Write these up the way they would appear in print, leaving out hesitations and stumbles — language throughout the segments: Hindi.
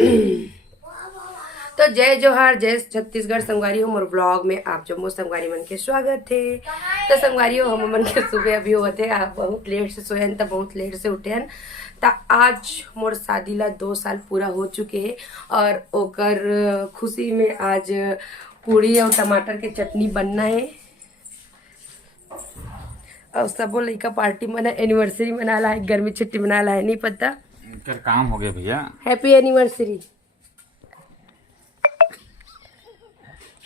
तो जय जोहार, जय छत्तीसगढ़। संगवारी हो मोर ब्लॉग में आप जम्मू संगवारी मन के स्वागत थे। तो संगवारी हो हम मन के सुबह अभी हुए थे, आप बहुत लेट से सोए तो बहुत लेट से उठे हैं। तो आज मोर शादी ला 2 साल पूरा हो चुके हैं और ओकर खुशी में आज पूड़ी और टमाटर के चटनी बनना है। और सबो लड़का पार्टी मना एनिवर्सरी मना ला है, गर्मी छुट्टी मना ला है, नहीं पता क्या काम हो गया भैया। Happy anniversary.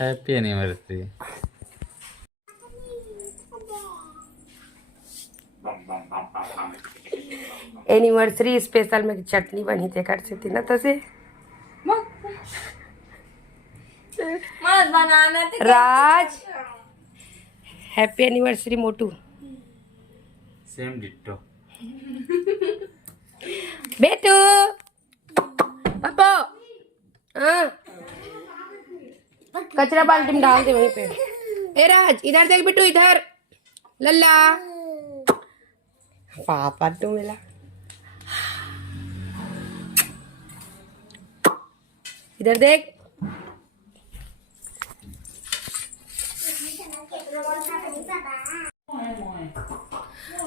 Happy anniversary. Anniversary special में चटनी बनी थे कर सकती ना तो से राज। हैप्पी एनिवर्सरी मोटू। Same ditto. बेटू पापा, हाँ कचरा बाल्टी में डाल दे वहीं पे। ए राज इधर देख बेटू, इधर लल्ला पापा तू मिला। इधर देख।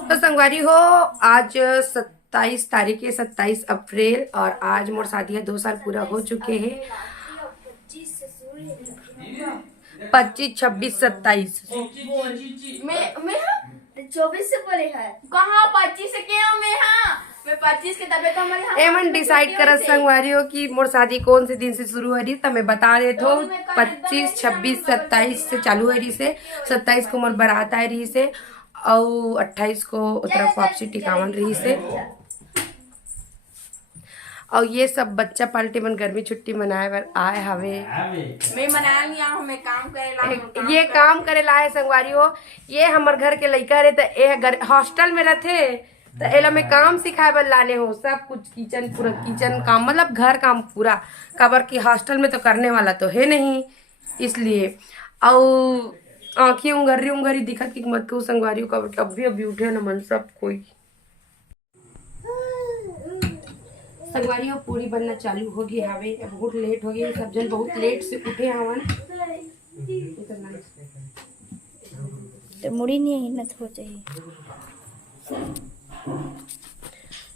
तो संगवारी हो आज 27 तारीख है, 27 अप्रैल, और आज मोर शादी 2 साल पूरा हो चुके हैं। 25, 26, 27 मैं 24 से बोले है कहाँ 25 से क्यों मैं 25 के तबे तो हमारे एमन डिसाइड करत संगवारी हो कि मोर शादी कौन से दिन से शुरू हो रही, तो मैं बता देत हो 25, 26, 27 से चालू हो रही से। 27 को मोर बारात आ रही से और 28 को तरफ वापसी टिकावन रही से। और ये सब बच्चा पार्टी मन गर्मी छुट्टी मनाए बर आए हवे। मैं मनाया नहीं हूँ, मैं काम करेला ये काम करे ला है संगवारी हो। ये हमर घर के लड़का रहे तो ये हॉस्टल में रहते तो एला में काम सिखाए बर लाने हो सब कुछ, किचन पूरा किचन काम, मतलब घर काम पूरा कबर की हॉस्टल में तो करने वाला तो है नहीं, इसलिए। और आँखी उंगरी दिखत कि मत को संगवारी को अभी अभी उठे न मन सब कोई। संगवारी हो पूरी बनना चालू हो गई हवे, बहुत लेट हो गई, सब जन बहुत लेट से उठे हवन। तो मुड़ी नहीं हिम्मत हो चाहिए।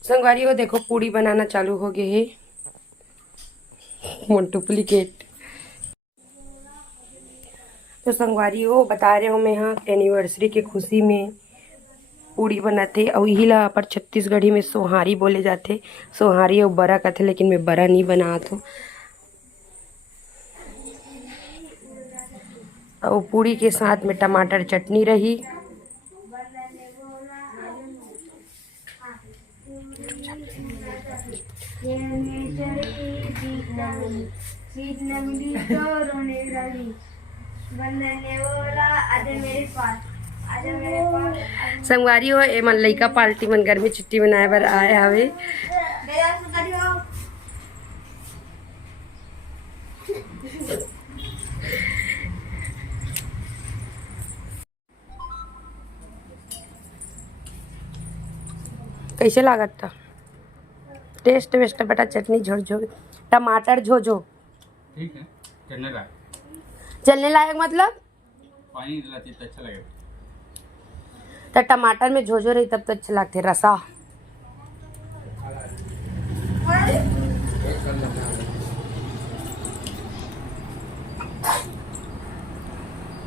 संगवारी हो देखो पूड़ी बनाना चालू हो गए है, डुप्लीकेट। तो संगवारी हो बता रहे हो मैं यहाँ एनिवर्सरी के खुशी में पूड़ी बनाते और यही ला पर छत्तीसगढ़ी में सोहारी बोले जाते। सोहारी और बड़ा कहते, लेकिन मैं बड़ा नहीं बना तो। और पूड़ी के साथ में टमाटर चटनी रही। संगवारी हो ए मन लइका पार्टी मन गर्मी छुट्टी मनाए बर आए हवे। कैसे लागत था टेस्ट वेस्ट बेटा? चटनी झोझो, टमाटर झोझो, ठीक है चलने लायक। चलने लायक मतलब पानी डलाती तो अच्छा लगेगा। तो टमाटर में झोझो रही तब तो अच्छा लगते रसा।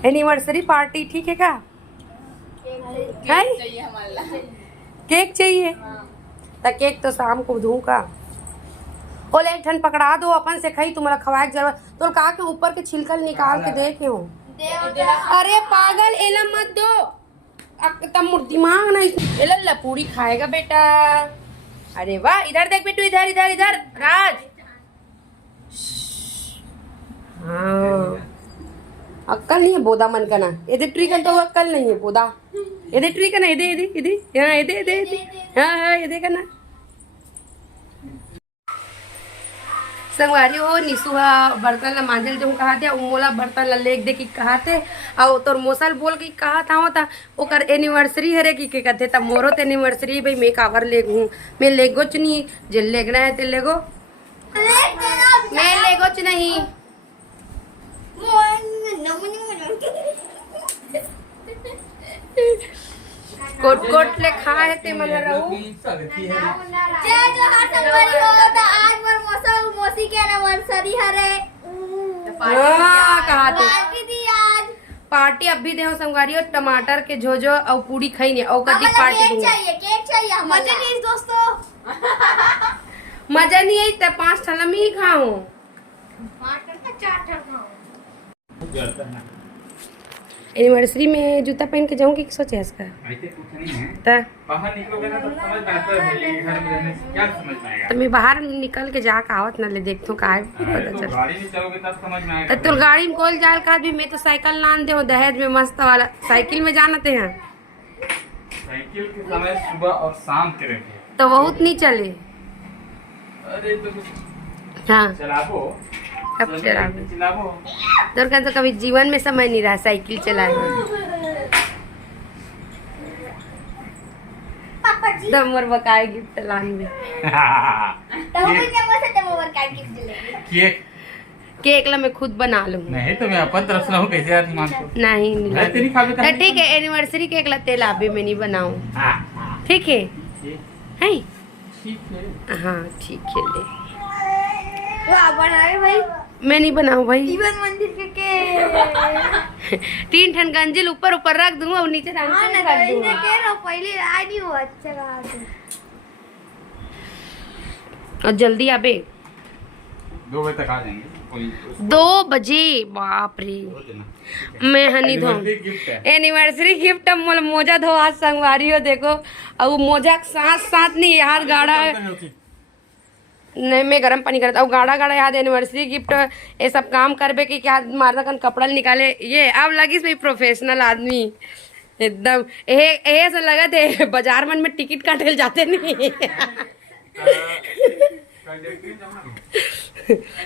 एनिवर्सरी पार्टी ठीक है क्या? केक चाहिए तो केक तो शाम को दूँ का। बोले एक ठन पकड़ा दो अपन से खाई, तुम्हारा खवाए जरूरत तो कहा के ऊपर के छिलकल निकाल के दे के हो। अरे पागल एला मत दो, तम दिमाग ना एला पूरी खाएगा बेटा। अरे वाह, इधर देख बेटू, इधर इधर इधर राज। हाँ अक्कल नहीं है बोदा मन का ना, इधर ट्री का तो अक्कल नहीं है बोदा। इधर ट्री का ना, इधर इधर इधर, हाँ इधर इधर इधर, हाँ हाँ इधर का ना। संगवारी हो निसुहा बर्तन ला मांझल जो कहा थे मोला बर्तन ला लेक दे की कहा थे और तोर मोसल बोल के कहा था होता ओकर एनिवर्सरी हरे की के कहते तब मोरो तो एनिवर्सरी भाई मैं कावर लेग हूँ मैं लेगो चुनी जे लेगना है ते लेगो सोच नहीं। कोट कोट ले खाए ते मन रहू। जय जोहार संगवारी हो तो आज मोर मौसी के एनिवर्सरी हरे। कहा थे पार्टी दी आज। पार्टी अब भी देहो संगवारी हो, टमाटर के झोझो और पूरी खाई ने और कदी पार्टी केक दूंगा। चाहिए, केक चाहिए। मजा नहीं दोस्तों। मजा नहीं आई तो 5 ठलम ही खाऊं। 4 ठल खाऊं। एनिवर्सरी में जूता पहन के जाऊंगी कि सोचे इसका ऐसे कुछ नहीं है, तो बाहर निकलोगे ना तो समझ में आता है, ये घर में रहने से क्या समझ में आएगा। मैं बाहर निकल के जाके आवत ना ले देखतो का है अरे पता तो चल। गाड़ी में चलोगे तब समझ में आएगा। तो गाड़ी में कोल जाल का भी मैं तो साइकिल लान दे दहेज में मस्त वाला साइकिल में जानते हैं साइकिल के समय सुबह और शाम के रखे। तो बहुत नहीं चले। अरे तो हाँ चलाबो, अब चलाबो। चलाबो। तोर का तो कभी जीवन में समय नहीं रहा साइकिल चलाए पापा जी तो मोर बकाए गिफ्ट लान में तो हम भी नमो से तब और का गिफ्ट लेंगे। केक केक ला मैं खुद बना लूंगी। नहीं तो मैं अपन तरफ से लाऊं, कैसे यार मान को नहीं मैं तेरी खा लेता तो ठीक है एनिवर्सरी केक ला तेल अभी मैं नहीं बनाऊं। हाँ ठीक है है ठीक है। हाँ ठीक है ले वाह बनाए भाई। मैं नहीं बनाऊं भाई। जीवन मंदिर के 3 ठन गंजिल ऊपर ऊपर रख दूंगा और नीचे रंग हां ना रख तो दूंगा। के रो पहले आ नहीं हो अच्छा रहा। और जल्दी आबे 2 बजे तक आ जाएंगे। 2 बजे बाप रे मैं हनी धो गिफ्ट है। एनिवर्सरी गिफ्ट मोल मोजा धो आज संगवारी हो देखो अब वो मोजा के साथ साथ नहीं यार गाढ़ा नहीं मैं गर्म पानी करता हूँ गाढ़ा गाढ़ा याद एनिवर्सरी गिफ्ट ये सब काम करबे कि क्या मारदा कन कपड़ा निकाले ये अब लगी भाई प्रोफेशनल आदमी एकदम ये से लगा थे बाजार मन में टिकट काटे जाते नहीं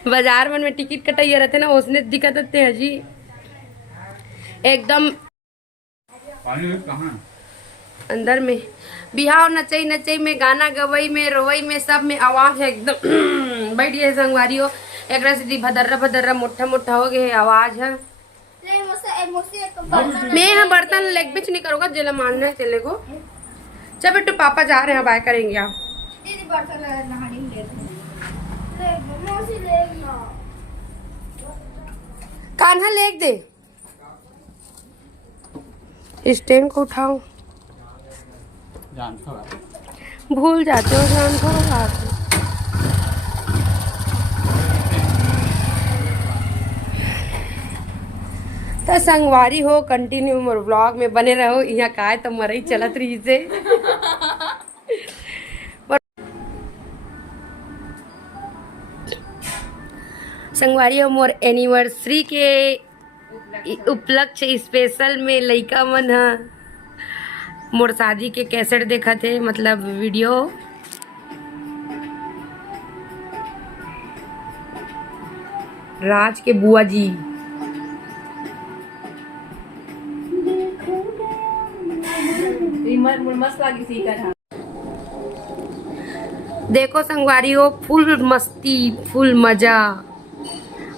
बाजार मन में टिकट कटाइए रहते ना उसने दिक्कत होते हैं जी एकदम पानी कहाँ अंदर में बिहाव नचई नचई में गाना गवई में रोवई में सब में आवाज है एकदम बैठिए संगवारी हो एक से भदर्रा भदर्रा मोटा मोटा हो गए आवाज है ले मुझसे एक बर्तन मैं यहाँ बर्तन लेग बिच नहीं करूँगा जिला मानना है तेले को चल बेटू पापा जा रहे हैं बाय करेंगे आप दीदी बर्तन नहाने ले मौसी ले ना कान्हा लेग दे स्टैंड को उठाओ जानता हूँ। भूल जाते हो जान थोड़ा बात है। तो संगवारी हो कंटिन्यू मोर व्लॉग में बने रहो यहाँ काय तो मरई चलत रही से संगवारी हो मोर एनिवर्सरी के उपलक्ष्य स्पेशल में लइका मन है मोर शादी के कैसेट देखा थे मतलब वीडियो राज के बुआ जी देखो संगवारी हो फुल मस्ती फुल मजा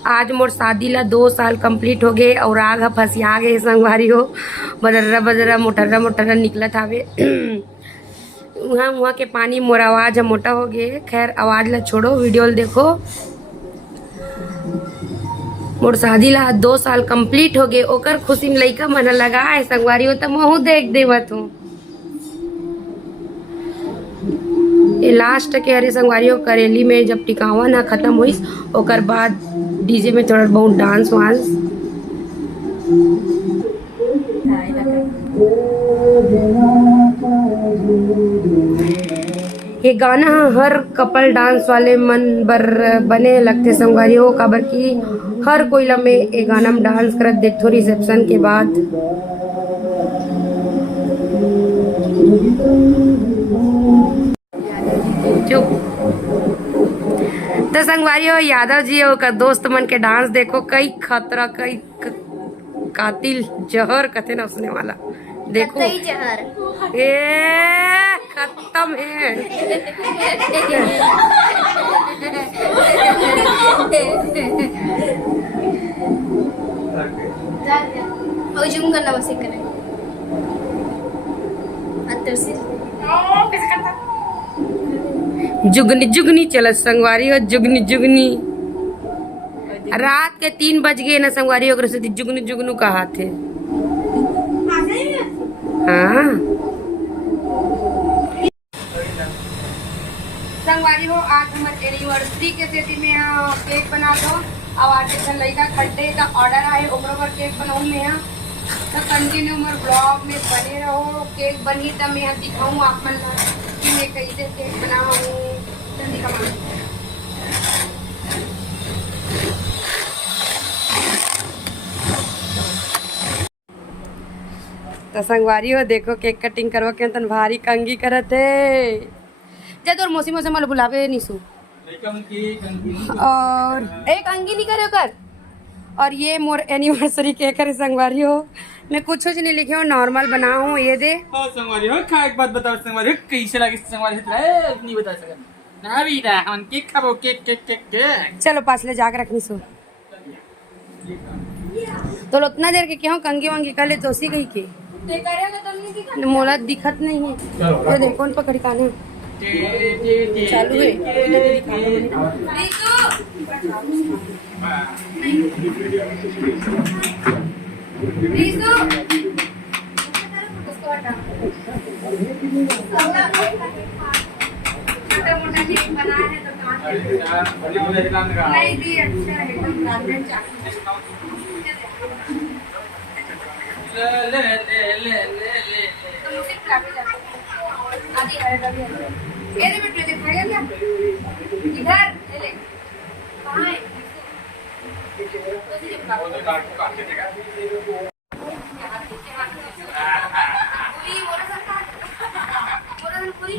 आज मोर शादी ला 2 साल कंप्लीट हो गए और आग फंसिया गए संगवारी हो बदर्रा बदर्रा मोटर्रा मोटर्रा निकलत आवे वहाँ वहाँ के पानी मोर आवाज मोटा हो गए खैर आवाज ला छोड़ो वीडियो देखो मोर शादी ला 2 साल कंप्लीट हो गए ओकर खुशी में लइका मन लगा है संगवारी हो तो महू देख देवत हूँ ये लास्ट के हरे संगवारी हो करेली में जब टिकावा ना खत्म हुई ओकर बाद डीजे में थोड़ा बहुत डांस वांस ये गाना हर कपल डांस वाले मन बर बने लगते संगवारी हो काबर की हर कोई लम्बे ये गाना में डांस करत देखो रिसेप्शन के बाद चुप तो संगवारी हो यादव जी हो का दोस्त मन के डांस देखो कई खतरा कई कातिल जहर कथे ना उसने वाला देखो कतई जहर ये खत्म है और जूम करना बस एक करें अंतर से जुगनी जुगनी चलत संगवारी हो, जुगनी जुगनी। रात के 3 बज गए ना संगवारी, ओकरे से जुगनू जुगनू कहा थे। हाँ संगवारी हो, आज हमारे एनिवर्सरी के सेती में केक बना दो। अब आज एक लड़का खड्डे का ऑर्डर आए, ओकरो पर केक बनाऊँ मैं। तो कंटिन्यू मोर ब्लॉग में बने रहो। केक बनी तब मैं दिखाऊँ आप मन कि मैं कैसे केक बनाऊँ। जल्दी कमा तो संगवारी हो, देखो केक कटिंग करवा के तन भारी कंगी करत है। जब तोर मौसी मौसी मला बुलावे निसू और एक अंगी नहीं करे कर। और ये मोर एनिवर्सरी केक है संगवारी हो। मैं कुछ नहीं लिखे हूँ, नॉर्मल बना हूँ। ये दे संगवारी हो, खा एक बात बताओ संगवारी हो, कैसे लगे संगवारी हो? नहीं बता सका ना भी रहा हम केक खाबो, केक केक केक केक। चलो पास ले जाकर रखनी सो। तो उतना देर के क्यों कंगी वंगी कर ले, तो सी गई के मोला दिखत नहीं है। ये देख कौन पकड़ी काने चालू है। छोटा मोटा केक बना है तो नहीं भी अच्छा है, एकदम ब्रांडेड चाहिए। तो मुझे खिलाने जाते हैं। आगे ये ले बेटे, दिखाएगा क्या इधर? ये ले कहाँ है? पूरी बोला सकता है, पूरी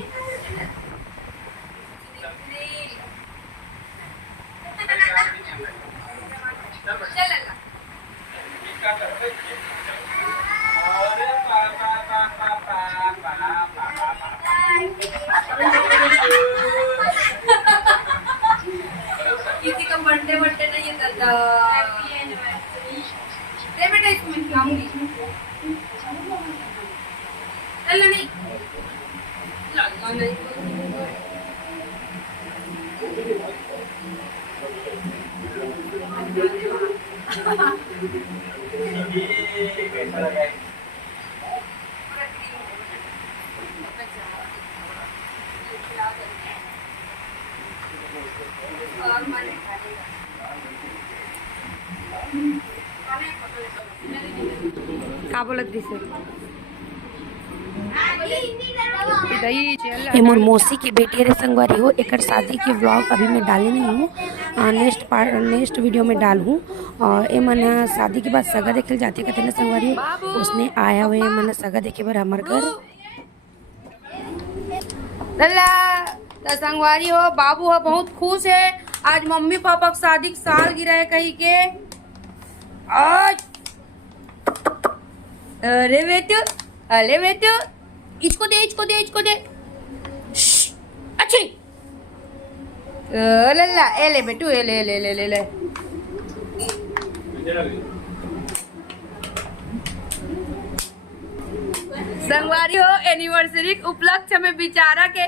किसी का बर्थडे बर्थडे नहीं है दादा। दे बेटा, इसको मैं खिलाऊंगी। चल नहीं लगा नहीं। का बोलत दिसे ये मोर मौसी की बेटी रे संगवारी हो। एक शादी की व्लॉग अभी मैं डाली नहीं हूँ, नेक्स्ट वीडियो में डालूँ। और ये मन शादी के बाद सगा देखे जाती कहते ना संगवारी हो, उसने आया हुए मन सगा देखे बार हमार घर लल्ला। तो संगवारी हो, बाबू हो बहुत खुश है। आज मम्मी पापा की शादी की साल गिरा है कहीं के। आज अरे बेटू, अरे बेटू, इसको दे, इसको दे, इसको दे। अच्छी लल्ला, ए ले बेटू, ए ले ले ले ले ले। संगवारी हो, एनिवर्सरी उपलक्ष्य में बिचारा के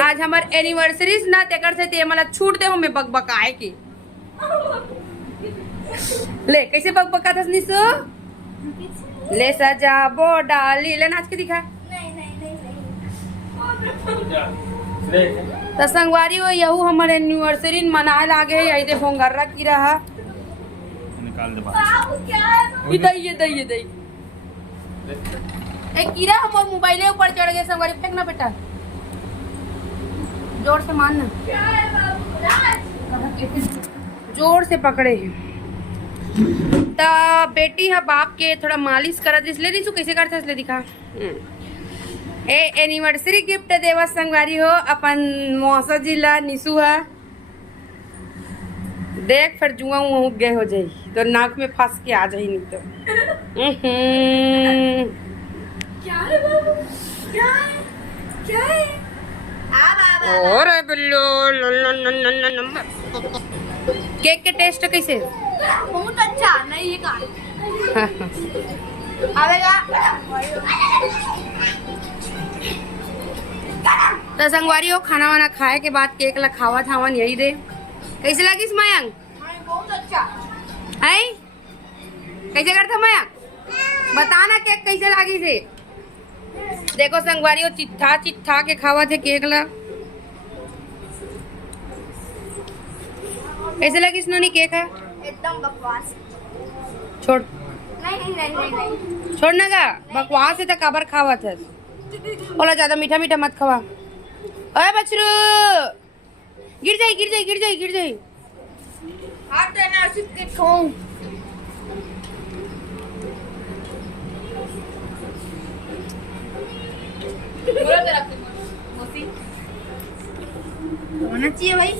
आज हमार एनिवर्सरी ना तेकर से ते मला छूट दे हमें बकबकाए की। ले कैसे बकबका थस निसो? ले सजाबो डाली ले नाच के दिखा। तो संगवारी हो, यहू हमारे एनिवर्सरी मनाए लागे है। यही देखो गर्रा की रहा निकाल दे बाहर। ये दई एक कीड़ा हमारे मोबाइल ऊपर चढ़ गए। संगवारी फेंक ना बेटा, जोर से मारना, जोर से पकड़े हैं। तो बेटी है बाप के थोड़ा मालिश करत इसलिए नहीं सु कैसे करते इसलिए दिखा। ए एनिवर्सरी गिफ्ट देवा संगवारी हो अपन मौसा जिला निसू है। देख फिर जुआ उग गए हो जाई तो नाक में फंस के आ जाई नहीं तो। क्या है बाबू? क्या है? क्या है और बिल्लो केक के टेस्ट कैसे? बहुत अच्छा नहीं ये का आवेगा। तो संगवारी हो खाना वाना खाए के बाद केक ला खावा थावन यही दे। कैसे लगी मयंक? बहुत अच्छा है कैसे करता मयंक? बताना केक कैसे लगी से। देखो संगवारी हो चिट्ठा के खावा थे केक ला। कैसे लगी सुनोनी केक है? एकदम बकवास। छोड़ नहीं छोड़ना का बकवास है तो काबर खावा था। बोला ज्यादा मीठा मीठा मत खवा। अरे बछरू गिर जाई। हाथ देना सिक्के ठोंग। होना चाहिए भाई।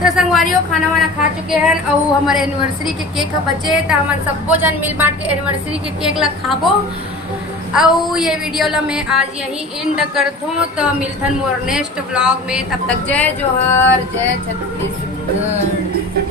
तो संगवारियों खाना वाना खा चुके हैं और हमारे एनिवर्सरी के केक बचे तो हम सबको जन मिल बांट के एनिवर्सरी के केक ला खाबो। और ये वीडियो ला मैं आज यहीं एंड करथूं। तो मिलथन मोर नेक्स्ट व्लॉग में। तब तक जय जोहर जय छत्तीसगढ़।